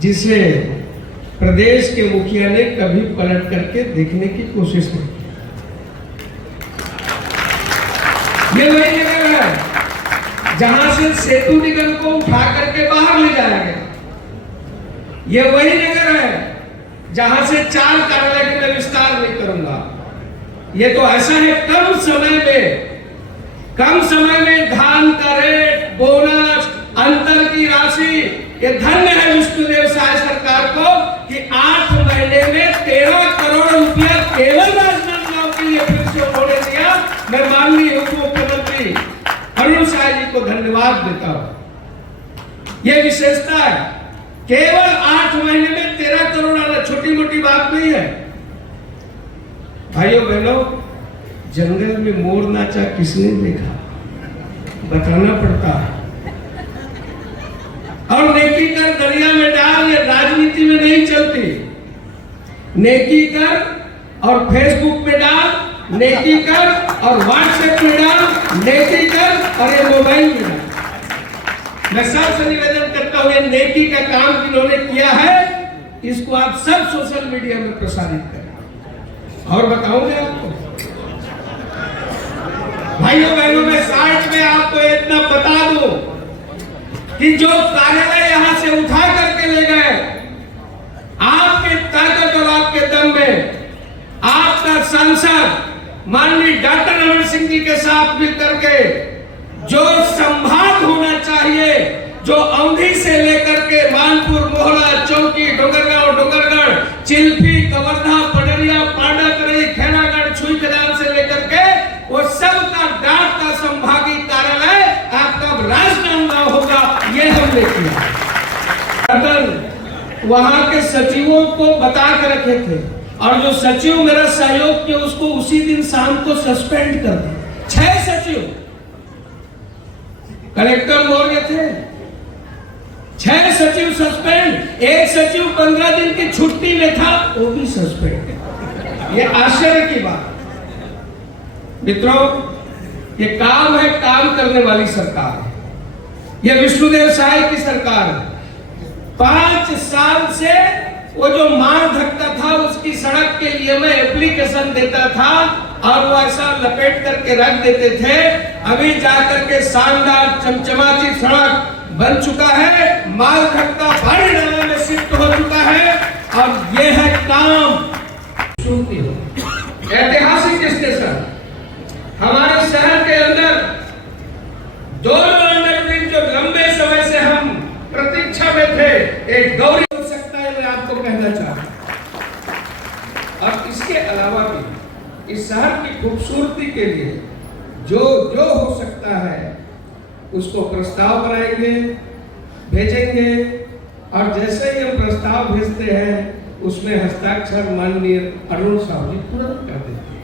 जिसे प्रदेश के मुखिया ने कभी पलट करके देखने की कोशिश नहीं की। ये वही जगह है जहां से सेतु निगम को उठा करके बाहर ले जाया गया। ये वही जगह है जहां से 4 कार्यालय के मैं विस्तार नहीं करूंगा। ये तो ऐसा है कम समय में धान का रेट, बोनस, अंतर की राशि, ये धन्य है विष्णुदेव साय सरकार को कि 8 महीने में 13 करोड़ रुपया केवल राजनांदगांव के लिए फिर से उन्होंने दिया। मैं माननीय उप मुख्यमंत्री अरुण साय जी को धन्यवाद देता हूं। ये विशेषता है, केवल 8 महीने में 13 करोड़ आना छोटी मोटी बात नहीं है। भाइयों बहनों, जंगल में मोर नाचा किसने देखा, बताना पड़ता है। और नेकी कर दरिया में डाल, ये राजनीति में नहीं चलती। नेकी कर और फेसबुक में डाल, नेकी कर और व्हाट्सएप में डाल, नेकी कर और ये मोबाइल में डाल। मैं सबसे निवेदन करता हूं, ये नेकी का काम जिन्होंने किया है इसको आप सब सोशल मीडिया में प्रसारित करें। और बताऊंगा आपको भाइयों बहनों, मैं साइड में आपको इतना बता दूं कि जो कार्यालय यहां से उठा करके ले गए, आपके ताकत और आपके दम में आपका सांसद माननीय डॉक्टर रमन सिंह जी के साथ मिलकर के जो संभाग होना चाहिए, जो अवधि से लेकर के मानपुर, मोहला, चौकी, डोंगरगढ़, चिल्फी, कवर्धा, पडरिया, पांडा, करई, खैरागढ़, छुई मैदान से लेकर के वो सब का डाक का संभागीय कार्यालय आपका राजनांदगांव होगा, ये हमने किया। वहां के सचिवों को बता के रखे थे और जो सचिव मेरा सहयोग किया उसको उसी दिन शाम को सस्पेंड कर दिया। 6 सचिव कलेक्टर बोल रहे थे, 6 सचिव सस्पेंड, 1 सचिव 15 दिन की छुट्टी में था, वो भी सस्पेंड। ये आश्चर्य की बात। मित्रों, ये काम है, काम करने वाली सरकार है। ये विष्णुदेव साय की सरकार है। 5 साल से वो जो मार धक्का था उसकी सड़क के लिए मैं एप्लीकेशन देता था और वो ऐसा लपेट करके रख देते थे। अभी जाकर के शानदार चमचमाती सड़क बन चुका है, माल धक्का भारी डाला में शिफ्ट हो चुका है और ये है काम। ऐतिहासिक स्टेशन हमारे शहर के अंदर 2 अंडरब्रिज जो लंबे समय से हम प्रतीक्षा में थे, एक गौरी हो सकता है, मैं आपको कहना चाहता हूं। अब इसके अलावा भी इस शहर की खूबसूरती के लिए जो हो सकता है उसको प्रस्ताव बनाएंगे, भेजेंगे और जैसे ही हम प्रस्ताव भेजते हैं उसमें हस्ताक्षर माननीय अरुण साहब जी तुरंत कर देते हैं।